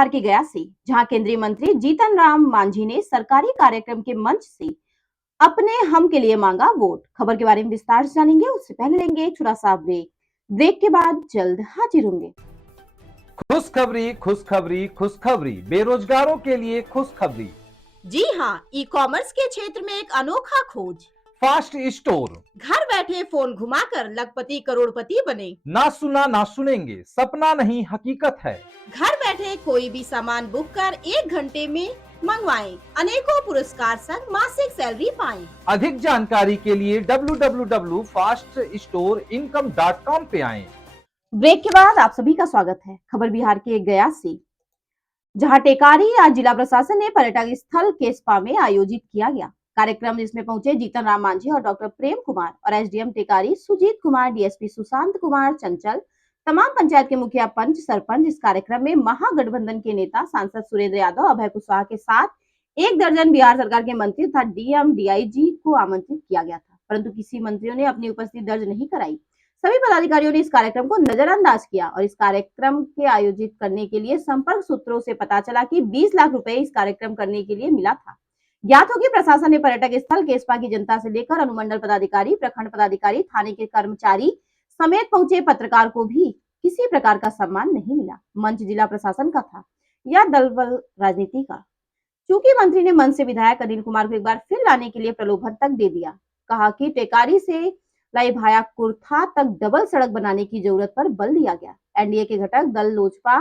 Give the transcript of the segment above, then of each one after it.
बिहार के गया से, जहां केंद्रीय मंत्री जीतन राम मांझी ने सरकारी कार्यक्रम के मंच से अपने हम के लिए मांगा वोट। खबर के बारे में विस्तार से जानेंगे, उससे पहले लेंगे छोटा सा ब्रेक। ब्रेक के बाद जल्द हाजिर होंगे। खुशखबरी खुशखबरी खुशखबरी, बेरोजगारों के लिए खुशखबरी। जी हाँ, ई कॉमर्स के क्षेत्र में एक अनोखा खोज। फास्ट स्टोर, घर बैठे फोन घुमाकर लखपति करोड़पति बने। ना सुना ना सुनेंगे, सपना नहीं हकीकत है। घर बैठे कोई भी सामान बुक कर 1 घंटे में मंगवाएं, अनेकों पुरस्कार संग मासिक सैलरी पाएं। अधिक जानकारी के लिए www.faststoreincome.com पे आएं। ब्रेक के बाद आप सभी का स्वागत है। खबर बिहार के गया से, जहां टेकारी आज जिला प्रशासन ने पर्यटक स्थल केसपा में आयोजित किया गया कार्यक्रम, जिसमें पहुंचे जीतन राम मांझी और डॉक्टर प्रेम कुमार और एसडीएम टेकारी सुजीत कुमार, डीएसपी सुशांत कुमार चंचल, तमाम पंचायत के मुखिया, पंच, सरपंच। इस कार्यक्रम में महागठबंधन के नेता सांसद सुरेंद्र यादव, अभय कुशवाहा के साथ 1 दर्जन बिहार सरकार के मंत्री तथा डीएम, डीआईजी को आमंत्रित किया गया था, परंतु किसी मंत्रियों ने अपनी उपस्थिति दर्ज नहीं कराई। सभी पदाधिकारियों ने इस कार्यक्रम को नजरअंदाज किया और इस कार्यक्रम के आयोजित करने के लिए संपर्क सूत्रों से पता चला कि 20 लाख रुपए इस कार्यक्रम करने के लिए मिला था। ज्ञात हो कि प्रशासन ने पर्यटक स्थल केसपा की जनता से लेकर अनुमंडल पदाधिकारी, प्रखंड पदाधिकारी, थाने के कर्मचारी समेत पहुंचे पत्रकार को भी किसी प्रकार का सम्मान नहीं मिला। मंच जिला प्रशासन का था या दलबल राजनीति का। चूंकि मंत्री ने मंच से विधायक अनिल कुमार को एक बार फिर लाने के लिए प्रलोभन तक दे दिया, कहा कि टेकारी से लाई भाया कुर्था तक डबल सड़क बनाने की जरूरत पर बल दिया गया। एनडीए के घटक दल लोजपा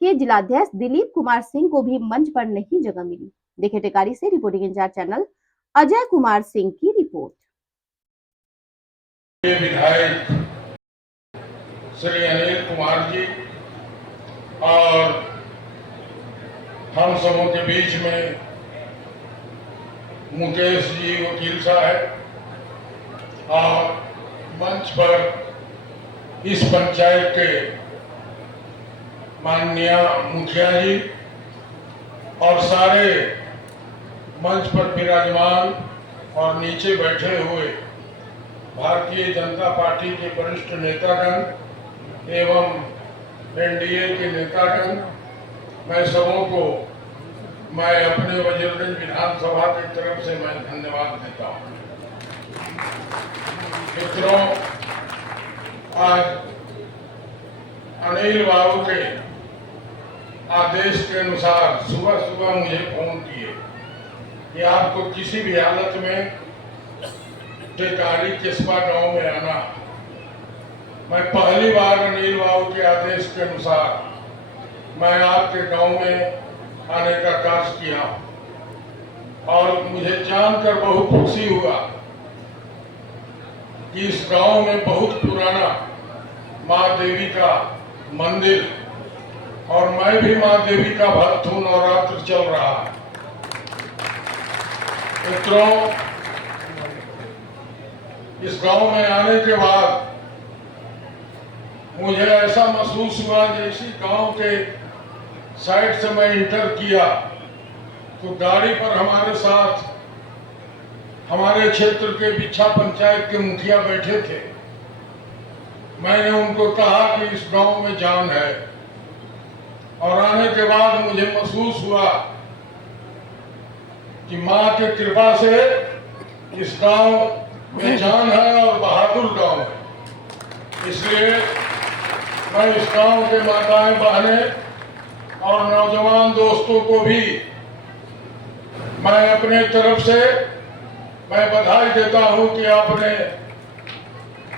के जिलाध्यक्ष दिलीप कुमार सिंह को भी मंच पर नहीं जगह मिली। देखे टेकारी से reporting in charge channel Ajay Kumar Singh की रिपोर्ट। विधायक श्री अनिल कुमार जी और हम सबों के बीच में मुकेश जी वकील साहब और मंच पर इस पंचायत के माननीय मुखिया जी और सारे मंच पर विराजमान और नीचे बैठे हुए भारतीय जनता पार्टी के वरिष्ठ नेतागण एवं एनडीए के नेतागण, मैं सबों को मैं अपने वजीरगंज विधानसभा की तरफ से मैं धन्यवाद देता हूं। मित्रों, आज अनिल बाबू के आदेश के अनुसार सुबह सुबह मुझे फोन किए कि आपको किसी भी हालत में टेकारी केसपा गांव में आना। मैं पहली बार अनिल बाबू के आदेश के अनुसार मैं आपके गांव में आने का कार्य किया और मुझे जानकर बहुत खुशी हुआ कि इस गांव में बहुत पुराना माँ देवी का मंदिर और मैं भी माँ देवी का भक्त हूं, नवरात्र चल रहा है। मित्रों, इस गांव में आने के बाद मुझे ऐसा महसूस हुआ जैसे गांव के साइड से मैं इंटर किया तो गाड़ी पर हमारे साथ हमारे क्षेत्र के बिच्छा पंचायत के मुखिया बैठे थे। मैंने उनको कहा कि इस गांव में जान है और आने के बाद मुझे महसूस हुआ कि माँ की कृपा से इस गांव में जान है और बहादुर गांव है। इसलिए मैं इस गांव के माताएं, बहनें और नौजवान दोस्तों को भी मैं अपने तरफ से मैं बधाई देता हूं कि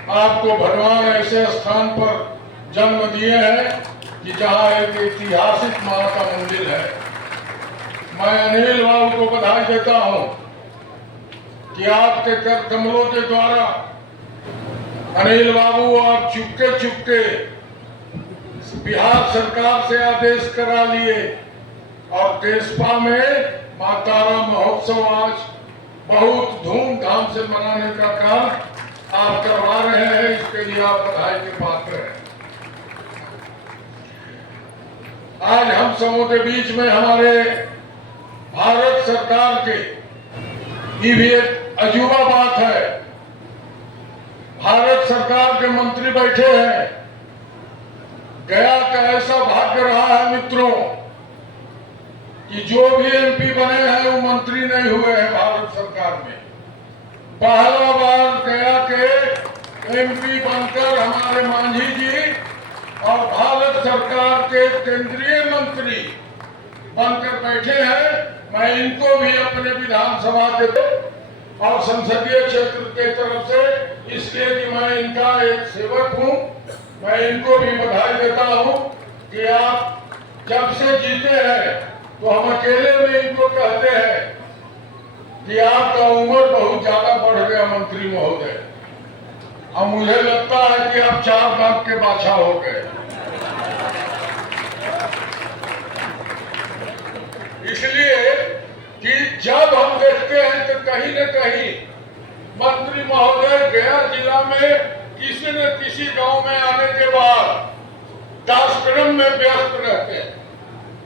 आपको भगवान ऐसे स्थान पर जन्म दिए हैं कि जहां एक ऐतिहासिक मां का मंदिर है। मैं अनिल बाबू को बधाई देता हूं कि आपके कर कमलों के द्वारा अनिल बाबू आप चुपके बिहार सरकार से आदेश करा लिए और केसपा में मां तारा महोत्सव आज बहुत धूमधाम से मनाने का काम आप करवा रहे हैं। इसके लिए आप बधाई के पात्र हैं। आज हम सबों के बीच में हमारे भारत सरकार के ये भी एक अजूबा बात है। भारत सरकार के मंत्री बैठे हैं। गया का ऐसा भाग्य रहा है मित्रों कि जो भी एमपी बने हैं वो मंत्री नहीं हुए हैं भारत सरकार में। पहला बार गया के एमपी बनकर हमारे मांझी जी और भारत सरकार के केंद्रीय मंत्री बनकर बैठे हैं। मैं इनको भी अपने विधानसभा के और संसदीय क्षेत्र के तरफ से, इसलिए कि मैं इनका एक सेवक हूं, मैं इनको भी बधाई देता हूं कि आप जब से जीते हैं तो हम अकेले में इनको कहते हैं कि आपका उम्र बहुत ज्यादा बढ़ गया मंत्री महोदय। अब मुझे लगता है कि आप 4 दांत के बादशाह हो गए। इसलिए कि जब हम देखते हैं तो कहीं न कहीं मंत्री महोदय गया जिला में किसी न किसी गांव में आने के बाद कार्यक्रम में व्यस्त रहते हैं।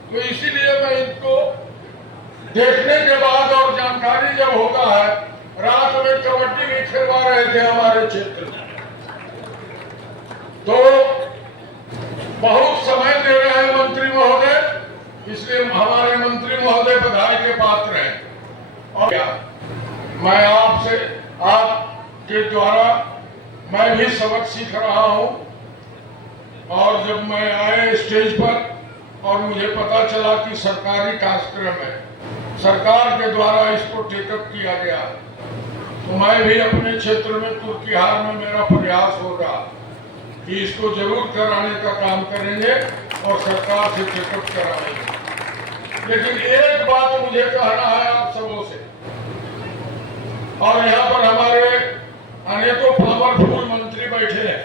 तो इसीलिए मैं इनको देखने के बाद और जानकारी जब होता है, रात में कबड्डी भी खेलवा रहे थे हमारे क्षेत्र में, तो बहुत समय दे रहे हैं मंत्री महोदय, इसलिए हमारे मंत्री महोदय बधाई के पात्र हैं। और मैं आपसे, आपके द्वारा मैं भी सबक सीख रहा हूं। और जब मैं आए स्टेज पर और मुझे पता चला कि सरकारी कार्यक्रम है, सरकार के द्वारा इसको टेकअप किया गया, तो मैं भी अपने क्षेत्र में तुर्कीहार में मेरा प्रयास होगा कि इसको जरूर कराने का काम करेंगे और सरकार से टेकअप कराएंगे। लेकिन एक बात मुझे कहना है आप सबों से, और यहाँ पर हमारे अनेकों पावरफुल मंत्री बैठे हैं।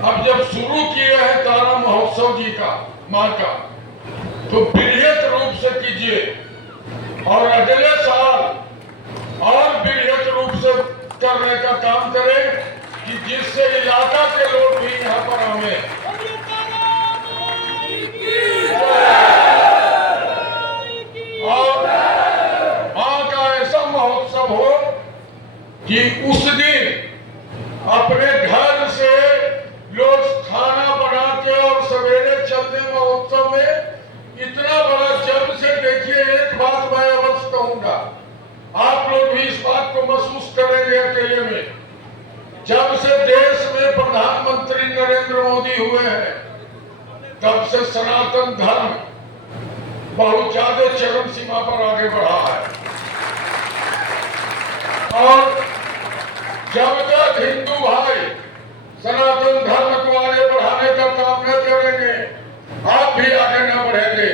अब जब शुरू किए हैं तारा महोत्सव जी का, मां का, तो बृहत रूप से कीजिए और अगले साल और बृहत रूप से करने का काम करें कि जिससे इलाका के लोग भी यहाँ पर आवे। और मां का ऐसा महोत्सव हो कि उस दिन अपने घर से लोग खाना बना के और सवेरे चलने महोत्सव में इतना बड़ा जब से देखिए। एक बात मैं अवश्य कहूंगा, आप लोग भी इस बात को महसूस करेंगे अकेले में, जब से देश में प्रधानमंत्री नरेंद्र मोदी हुए हैं तब से सनातन धर्म बहुत ज्यादा चरम सीमा पर आगे बढ़ा है। और जब तक हिंदू भाई सनातन धर्म को आगे बढ़ाने का काम न करेंगे, आप भी आगे न बढ़ेंगे।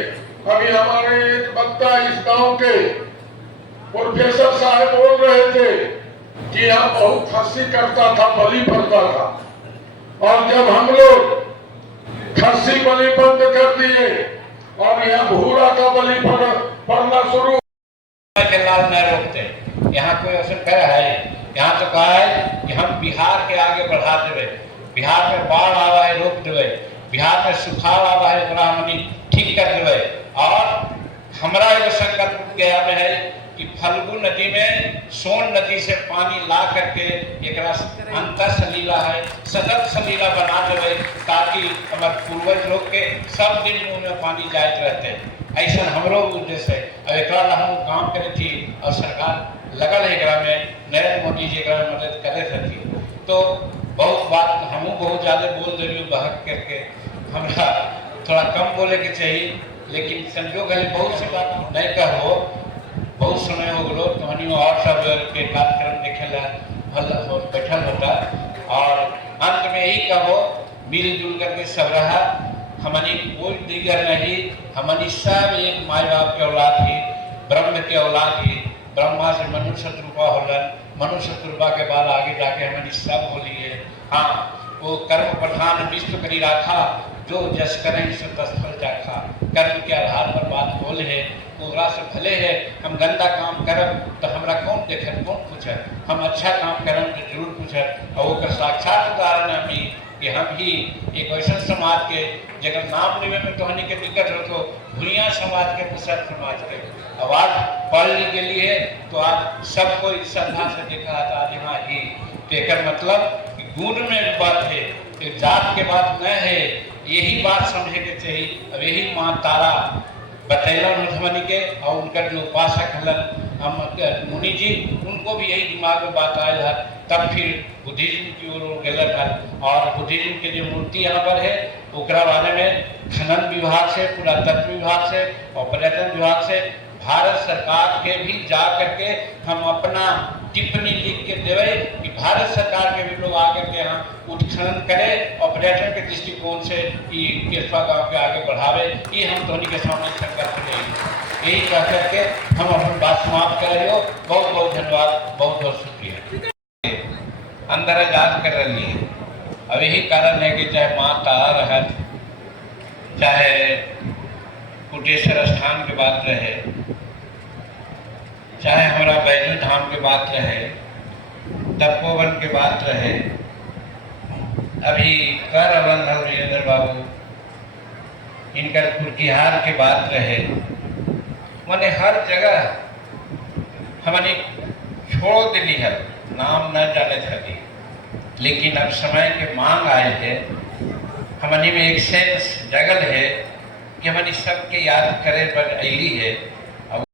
अभी हमारे एक वक्ता इस गांव के प्रोफेसर साहब बोल रहे थे कि यहाँ बहुत खस्सी करता था, बलि पड़ता था, और जब हम लोग खस्सी बलि बंद कर दिए और यहाँ भूरा का बलि पड़ना शुरू, के लाल न रोकते। यहाँ कोई असर कर है, यहाँ तो कहा है कि हम बिहार के आगे बढ़ा देवे, बिहार में बाढ़ आवा है रोक देवे, बिहार में सुखाड़ आवा है ओकरा हमनी ठीक कर देवे। और हमारा एगो संकल्प गया में है कि फल्गु नदी में सोन नदी से पानी ला करके एकरा अंतर सलीला है, सतत सलीला बना देवे, ताकि हमारे पूर्वज लोग के सब दिन मुंह में पानी जाते रहते। ऐसा हमरो उद्देश्य है। अब एक हम काम करे थी और सरकार लगल है एकरा में, नरेंद्र मोदी जी एकरा में मदद करे थी। तो बहुत बात हमू बहुत ज्यादा बोल दे रही बहक करके, हमरा थोड़ा कम बोले के चाहिए, लेकिन संजोग है बहुत सी बात नहीं कहो। बहुत समय हो गलो कहानी और सब के कार्यक्रम देखे ला बैठल होता, और अंत में यही कहो मिलजुल करके सब रहा। हमारी कोई दिगर नहीं, हमारी सब एक माई बाप के औलाद ही, ब्रह्म के औलाद ही। ब्रह्मा से मनुष्य शत्रुपा होलन, मनुष्य शत्रुपा के बाद आगे जाके हमारी सब होली है। हाँ, वो कर्म प्रधान विश्व करी रखा, जो जस करें सो तस्थल जाखा। कर्म के आधार पर बात बोले है, पूरा से भले है हम गंदा काम करब तो हमरा कौन देखे, कौन पूछे, हम अच्छा काम करब तो जरूर पूछे। और वो साक्षात उदाहरण हमी कि हम ही एक ऐसा समाज के जगह नाम लेवे में तो हनी के दिक्कत हो, तो भूरिया समाज के मुसर समाज के आवाज पढ़ ली के लिए तो आज सबको श्रद्धा से देखा था। यहाँ ही तेकर मतलब गुण में बात है, जात के बात न है, यही बात समझे के चाहिए। अब यही माँ तारा बतैलन हमनी के, और उनकर जो उपासक हलन हम मुनि जी, उनको भी यही दिमाग में बात आयल है। तब फिर बुद्धिज्म की ओर गलन है, और बुद्धिज्म के जो मूर्ति यहाँ पर है ओकरा बारे में खनन विभाग से, पुरातत्व विभाग से और पर्यटन विभाग से भारत सरकार के भी जा करके हम अपना टिप्पणी लिख के देवे कि भारत सरकार के भी लोग आकर के यहाँ उत्खनन करें और पर्यटन के दृष्टिकोण से ये केसपा गाँव के आगे बढ़ावे। ये हम धोनी के सामने संकल्प लेंगे। यही कह करके हम अपनी बात समाप्त कर रहे हो। बहुत बहुत धन्यवाद, बहुत बहुत शुक्रिया। अंदर आजाद कर रही है। अब यही कारण है कि चाहे माँ तारा रहत, चाहे कुटेश्वर स्थान के बात रहे, चाहे हमारा बैजू धाम के बात रहे, तपोवन के बात रहे, अभी कर अवन वीरेंद्र बाबू इनकर कुर्किहार के बात रहे, मैंने हर जगह हमने छोड़ दिली है, नाम न जाने थी। लेकिन अब समय के मांग आए है, हमने में एक सेंस जगल है कि हमने सबके याद करे पर अली है।